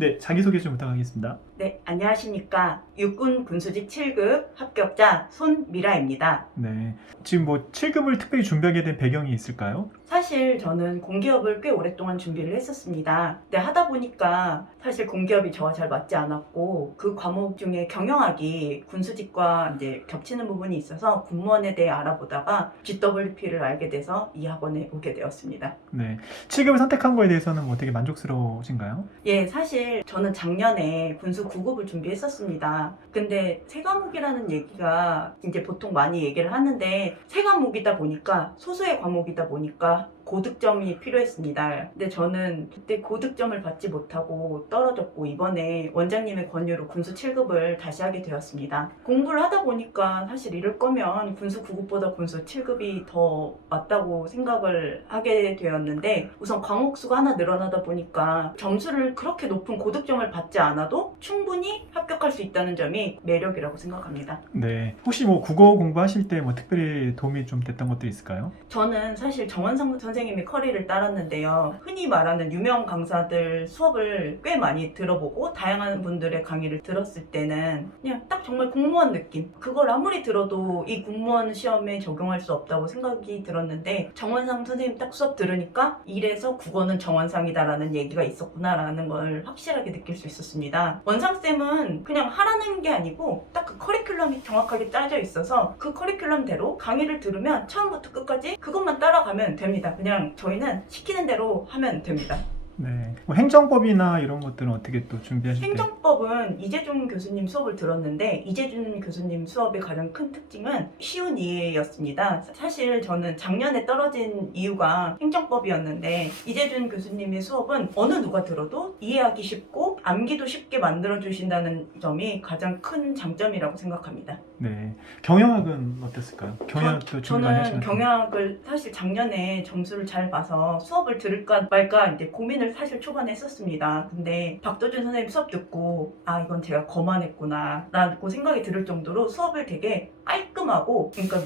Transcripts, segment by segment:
네, 자기소개 좀 부탁하겠습니다. 네, 안녕하십니까. 육군 군수직 7급 합격자 손미라입니다. 네, 지금 뭐 7급을 특별히 준비하게 된 배경이 있을까요? 사실 저는 공기업을 꽤 오랫동안 준비를 했었습니다. 근데 하다 보니까 사실 공기업이 저와 잘 맞지 않았고 그 과목 중에 경영학이 군수직과 이제 겹치는 부분이 있어서 군무원에 대해 알아보다가 GWP를 알게 돼서 이 학원에 오게 되었습니다. 네, 7급을 선택한 거에 대해서는 뭐 되게 만족스러우신가요? 예, 사실 저는 작년에 군수 9급을 준비했었습니다. 근데 세 과목이라는 얘기가 이제 보통 많이 얘기를 하는데 세 과목이다 보니까 소수의 과목이다 보니까 고득점이 필요했습니다. 근데 저는 그때 고득점을 받지 못하고 떨어졌고 이번에 원장님의 권유로 군수 7급을 다시 하게 되었습니다. 공부를 하다 보니까 사실 이럴 거면 군수 9급보다 군수 7급이 더 맞다고 생각을 하게 되었는데 우선 과목 수가 하나 늘어나다 보니까 점수를 그렇게 높은 고득점을 받지 않아도 충분히 합격할 수 있다는 점이 매력이라고 생각합니다. 네, 혹시 뭐 국어 공부하실 때 뭐 특별히 도움이 좀 됐던 것도 있을까요? 저는 사실 정원상 선생님의 커리를 따랐는데요. 흔히 말하는 유명 강사들 수업을 꽤 많이 들어보고 다양한 분들의 강의를 들었을 때는 그냥 딱 정말 공무원 느낌. 그걸 아무리 들어도 이 공무원 시험에 적용할 수 없다고 생각이 들었는데 정원상 선생님 딱 수업 들으니까 이래서 국어는 정원상이다라는 얘기가 있었구나라는 걸 확실하게 느낄 수 있었습니다. 원상쌤은 그냥 하라는 게 아니고 딱 그 커리큘럼이 정확하게 짜져 있어서 그 커리큘럼대로 강의를 들으면 처음부터 끝까지 그것만 따라가면 됩니다. 그냥 저희는 시키는 대로 하면 됩니다. 네, 뭐 행정법이나 이런 것들은 어떻게 또 준비하실 때? 행정법은 이재준 교수님 수업을 들었는데 이재준 교수님 수업의 가장 큰 특징은 쉬운 이해였습니다. 사실 저는 작년에 떨어진 이유가 행정법이었는데 이재준 교수님의 수업은 어느 누가 들어도 이해하기 쉽고 암기도 쉽게 만들어주신다는 점이 가장 큰 장점이라고 생각합니다. 네, 경영학은 어땠을까요? 경영학도 준비 많이 저는 하시나요? 경영학을 사실 작년에 점수를 잘 봐서 수업을 들을까 말까 이제 고민을 사실 초반에 했었습니다. 근데 박도준 선생님 수업 듣고 아 이건 제가 거만했구나 라고 생각이 들을 정도로 수업을 되게 깔끔하고 그러니까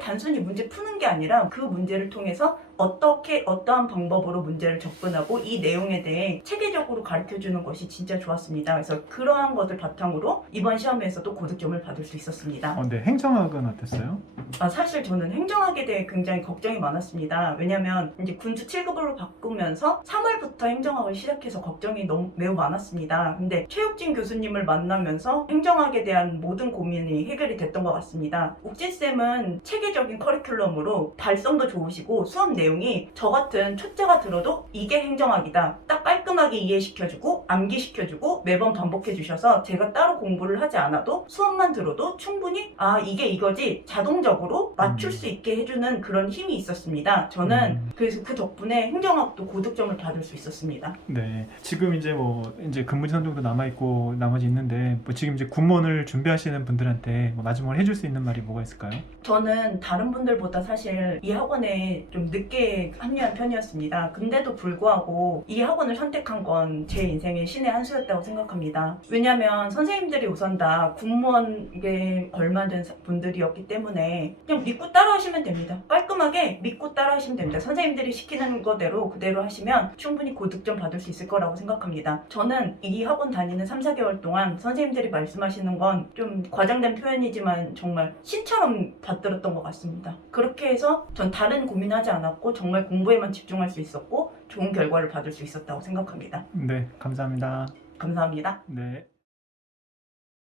단순히 문제 푸는 게 아니라 그 문제를 통해서 어떠한 방법으로 문제를 접근하고 이 내용에 대해 체계적으로 가르쳐주는 것이 진짜 좋았습니다. 그래서 그러한 것을 바탕으로 이번 시험에서도 고득점을 받을 수 있었습니다. 네, 행정학은 어땠어요? 사실 저는 행정학에 대해 굉장히 걱정이 많았습니다. 왜냐면 이제 군수 7급으로 바꾸면서 3월부터 행정학을 시작해서 걱정이 매우 많았습니다. 근데 최욱진 교수님을 만나면서 행정학에 대한 모든 고민이 해결이 됐던 것 같습니다. 욱진쌤은 체계적인 커리큘럼으로 발성도 좋으시고 수업 내용이 저 같은 초짜가 들어도 이게 행정학이다. 딱 깔끔하게 이해시켜주고 암기시켜주고 매번 반복해주셔서 제가 따로 공부를 하지 않아도 수업만 들어도 충분히 아 이게 이거지 자동적으로 맞출 수 있게 해주는 그런 힘이 있었습니다. 저는 그래서 그 덕분에 행정학도 고득점을 받을 수 있었습니다. 네, 지금 이제 이제 근무지선 정도 남아있고 나머지 있는데 뭐 지금 이제 군무원을 준비하시는 분들한테 뭐 마지막으로 해줄 수 있는 말이 뭐가 있을까요? 저는 다른 분들보다 사실 이 학원에 좀 늦게 합류한 편이었습니다. 근데도 불구하고 이 학원을 선택한 건 제 인생의 신의 한 수였다고 생각합니다. 왜냐면 선생님들이 우선 다 군무원에 걸맞은 분들이었기 때문에 그냥 믿고 따라 하시면 됩니다. 깔끔하게 믿고 따라 하시면 됩니다. 선생님들이 시키는 거대로 그대로 하시면 충분히 고득점 받을 수 있을 거라고 생각합니다. 저는 이 학원 다니는 3, 4개월 동안 선생님들이 말씀하시는 건 좀 과장된 표현이지만 정말 신처럼 받들었던 것 같습니다. 그렇게 해서 전 다른 고민하지 않았고 정말 공부에만 집중할 수 있었고 좋은 결과를 받을 수 있었다고 생각합니다. 네, 감사합니다. 감사합니다. 네.